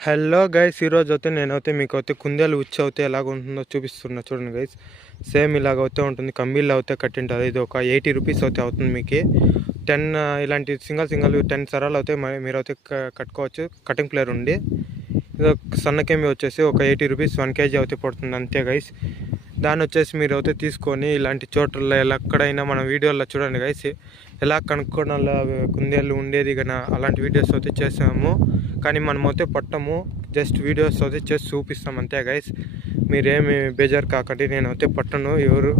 Hello guys ఈరోజు అయితే నేనైతే మీకు అయితే కుందేలు ఉచ్చి అయితే ఎలాగ ఉంటుందో చూపిస్తున్నా. చూడండి గైస్ సేమ్ ఇలాగ అయితే ఉంటుంది. కంబీళ్ళు అయితే కట్టింటుంది ఇది ఒక ఎయిటీ రూపీస్ అయితే అవుతుంది మీకు. టెన్ ఇలాంటి సింగల్ సింగల్ టెన్ సరాలు అయితే మరి మీరు అయితే కట్టుకోవచ్చు. కటింగ్ ప్లేయర్ ఉండి ఇది ఒక వచ్చేసి ఒక ఎయిటీ రూపీస్ వన్ కేజీ అయితే పడుతుంది. అంతే గైస్ దాన్ని వచ్చేసి మీరు అయితే తీసుకొని ఇలాంటి చోట్ల ఎక్కడైనా మన వీడియోలో చూడండి గైస్ ఎలా కనుక్కోవడంలో కుందేళ్ళు ఉండేది కానీ అలాంటి వీడియోస్ అయితే చేసాము కానీ మనం అయితే పట్టము జస్ట్ వీడియోస్ అయితే చేసి చూపిస్తాం అంతే గైస్ మీరేమి బేజారు కాకండి నేను అయితే పట్టను ఎవరు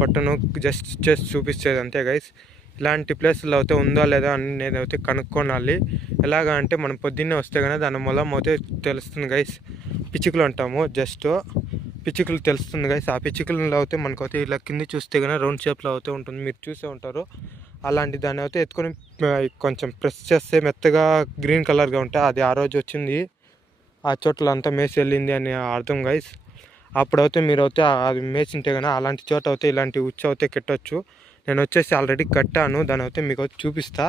పట్టను జస్ట్ చేసి చూపించేది అంతే గైస్ ఇలాంటి ప్లేస్లో అయితే ఉందా లేదా అని అయితే కనుక్కోనాలి. ఎలాగా అంటే మనం పొద్దున్నే వస్తే కానీ దాని మూలం అయితే తెలుస్తుంది గైస్ పిచ్చుకలు అంటాము జస్ట్ పిచ్చుకలు తెలుస్తుంది గైస్ ఆ పిచ్చుకలలో అయితే మనకు అయితే ఇలా కింద చూస్తే కానీ రౌండ్ షేప్లో అయితే ఉంటుంది. మీరు చూసే ఉంటారు. అలాంటి దాన్ని అయితే ఎత్తుకొని కొంచెం ప్రెస్ చేస్తే మెత్తగా గ్రీన్ కలర్గా ఉంటాయి అది ఆ రోజు వచ్చింది. ఆ చోట్ల అంతా మేసి వెళ్ళింది అని అర్థం గైస్ అప్పుడైతే మీరు అయితే అది మేసింటే కానీ అలాంటి చోట అయితే ఇలాంటి ఉచ్చు అయితే కట్టొచ్చు. నేను వచ్చేసి ఆల్రెడీ కట్టాను. దాని అయితే మీకు అయితే చూపిస్తా.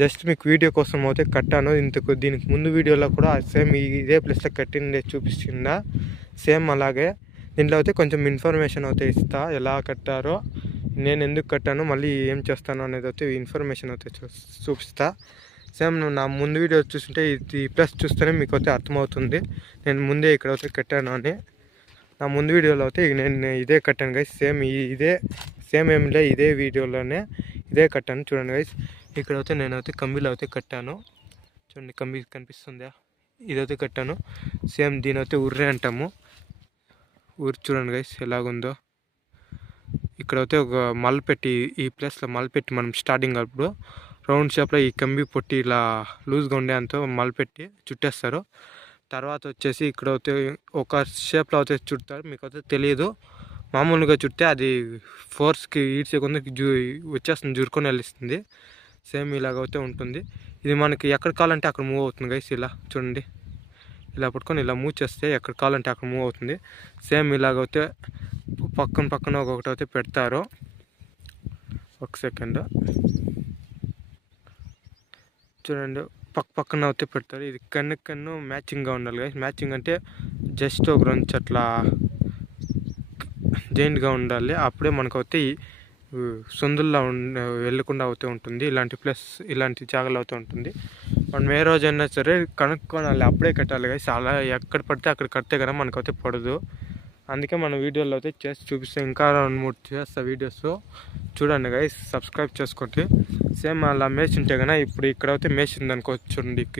జస్ట్ మీకు వీడియో కోసం అయితే కట్టాను. ఇంతకు దీనికి ముందు వీడియోలో కూడా సేమ్ ఇదే ప్లేస్లో కట్టిందే చూపిస్తుందా సేమ్ అలాగే. దీంట్లో అయితే కొంచెం ఇన్ఫర్మేషన్ అయితే ఇస్తా ఎలా కట్టారో నేను ఎందుకు కట్టాను మళ్ళీ ఏం చేస్తాను అనేది అయితే ఇన్ఫర్మేషన్ అయితే చూ- చూపిస్తా. సేమ్ నువ్వు నా ముందు వీడియో చూస్తుంటే ఇది ప్లస్ చూస్తేనే మీకు అయితే అర్థమవుతుంది. నేను ముందే ఇక్కడ అయితే కట్టాను అని. నా ముందు వీడియోలో అయితే నేను ఇదే కట్టాను గైస్ సేమ్ ఇదే సేమ్ ఏం లే ఇదే వీడియోలోనే ఇదే కట్టాను. చూడండి గైస్ ఇక్కడ అయితే నేనైతే కంబీలో అయితే కట్టాను. చూడండి కంబీ కనిపిస్తుందా? ఇదైతే కట్టాను. సేమ్ దీని అయితే ఉర్రే అంటాము. ఊరు చూడండి గైస్ ఎలాగుందో. ఇక్కడ అయితే ఒక మల్ పెట్టి ఈ ప్లేస్లో మల్ పెట్టి మనం స్టార్టింగ్ అప్పుడు రౌండ్ షేప్లో ఈ కంబి పొట్టి ఇలా లూజ్గా ఉండే అంత మల్ పెట్టి చుట్టేస్తారు. తర్వాత వచ్చేసి ఇక్కడ అయితే ఒక షేప్లో అయితే చుడతారు. మీకు అయితే తెలియదు మామూలుగా చుడితే అది ఫోర్స్కి ఈడ్చే జూ వచ్చేస్తుంది జురుకొని వెళ్ళిస్తుంది. సేమ్ ఇలాగైతే ఉంటుంది. ఇది మనకి ఎక్కడ కావాలంటే అక్కడ మూవ్ అవుతుంది గైస్ ఇలా చూడండి. ఇలా పట్టుకొని ఇలా మూవ్ చేస్తే ఎక్కడ కావాలంటే అక్కడ మూవ్ అవుతుంది. సేమ్ ఇలాగైతే పక్కన పక్కన ఒక్కొక్కటి అయితే పెడతారు. ఒక సెకండ్ చూడండి పక్క పక్కన అయితే పెడతారు. ఇది కన్ను కన్ను మ్యాచింగ్గా ఉండాలి కదా మ్యాచింగ్ అంటే జస్ట్ ఒక రెండు అట్లా జాయింట్గా ఉండాలి. అప్పుడే మనకైతే అయితే సొందుల్లో వెళ్ళకుండా అవుతూ ఉంటుంది. ఇలాంటి ప్లస్ ఇలాంటి జాగాలు అవుతూ ఉంటుంది. మనం ఏ రోజైనా సరే కనుక్కోనాలి అప్పుడే కట్టాలి కదా చాలా ఎక్కడ పడితే అక్కడ కడితే కదా మనకైతే పడదు. అందుకే మన వీడియోలో అయితే చేసి చూపిస్తే. ఇంకా రెండు మూడు చేస్తా వీడియోస్ చూడండి గైస్ సబ్స్క్రైబ్ చేసుకోండి. సేమ్ అలా మేసి ఉంటే కన్నా ఇప్పుడు ఇక్కడ అయితే మేసింది అనుకో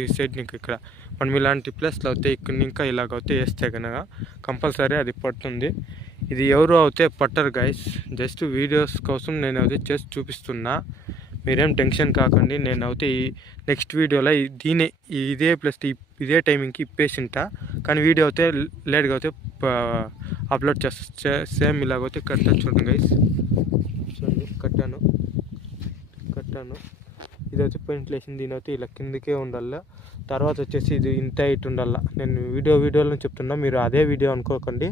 ఈ సైడ్ నీకు ఇక్కడ. మనం ఇలాంటి ప్లేస్లో అయితే ఇక్కడ ఇంకా ఇలాగ అయితే వేస్తే కనుక కంపల్సరీ అది పడుతుంది. ఇది ఎవరు అయితే పట్టరు గైస్ జస్ట్ వీడియోస్ కోసం నేను అయితే చేసి చూపిస్తున్నా. మీరేం టెన్షన్ కాకండి నేను అయితే ఈ నెక్స్ట్ వీడియోలో దీనే ఇదే ప్లస్ ఇదే టైమింగ్కి ఇప్పేసింటా. కానీ వీడియో అయితే లేట్గా అయితే అప్లోడ్ చేస్తా సేమ్ ఇలాగైతే కట్టాను చూడండి గైస్ చూడండి కట్టాను. కట్టాను. ఇదైతే పెయింట్ వేసింది దీని అయితే ఇలా కిందకే ఉండాలా. తర్వాత వచ్చేసి ఇది ఇంత ఇటు ఉండాలా. నేను వీడియో వీడియోలో చెప్తున్నా మీరు అదే వీడియో అనుకోకండి.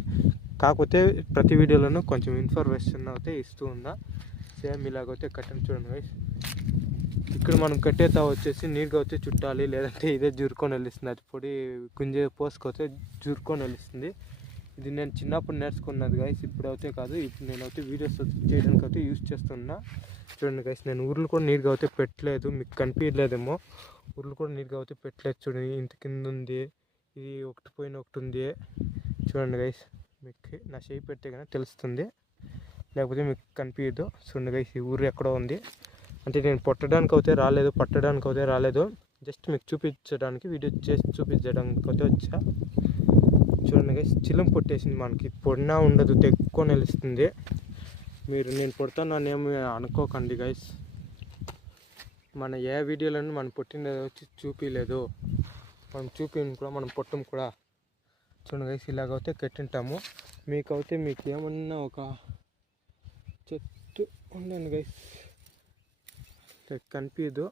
కాకపోతే ప్రతి వీడియోలోనూ కొంచెం ఇన్ఫర్మేషన్ అయితే ఇస్తూ ఉన్నా. సేమ్ ఇలాగైతే కట్టను చూడండి గైస్ ఇక్కడ మనం కట్టేతా వచ్చేసి నీట్గా వచ్చి చుట్టాలి లేదంటే ఇదే జురుకొని వెళ్ళిస్తుంది అది పొడి గుంజే పోసుకొస్తే జురుకొని వెళ్ళిస్తుంది ఇది నేను చిన్నప్పుడు నేర్చుకున్నది గైస్ ఇప్పుడైతే కాదు. ఇప్పుడు నేను అయితే వీడియోస్ చేయడానికి అయితే యూస్ చేస్తున్నా. చూడండి గైస్ నేను ఊర్లు కూడా నీట్గా అయితే పెట్టలేదు. మీకు కనిపించలేదేమో. ఊర్లు కూడా నీట్గా అయితే పెట్టలేదు చూడండి. ఇంత కింద ఉంది. ఇది ఒకటి పోయిన ఒకటి ఉంది. చూడండి గైస్ మీకు నా చేయి పెట్టే కానీ తెలుస్తుంది. లేకపోతే మీకు కనిపించదు చూడండి గైస్ ఈ ఊరు ఎక్కడో ఉంది. అంటే నేను పట్టడానికి అయితే రాలేదు పట్టడానికి అయితే రాలేదు. జస్ట్ మీకు చూపించడానికి వీడియో చేసి చూపించడానికి అయితే వచ్చా. చూడండి గైస్ చిలం పొట్టేసింది మనకి. పొడినా ఉండదు తెక్కువ నిలుస్తుంది. మీరు నేను పొడతానేమి అనుకోకండి గైస్ మన ఏ వీడియోలను మనం పుట్టిన వచ్చి చూపించలేదు మనం చూపిన కూడా మనం పొట్టం కూడా. చూడండి గైస్ ఇలాగైతే కట్టింటాము. మీకైతే మీకు ఏమన్నా ఒక చెట్టు ఉండండి గైస్ కనిపించదు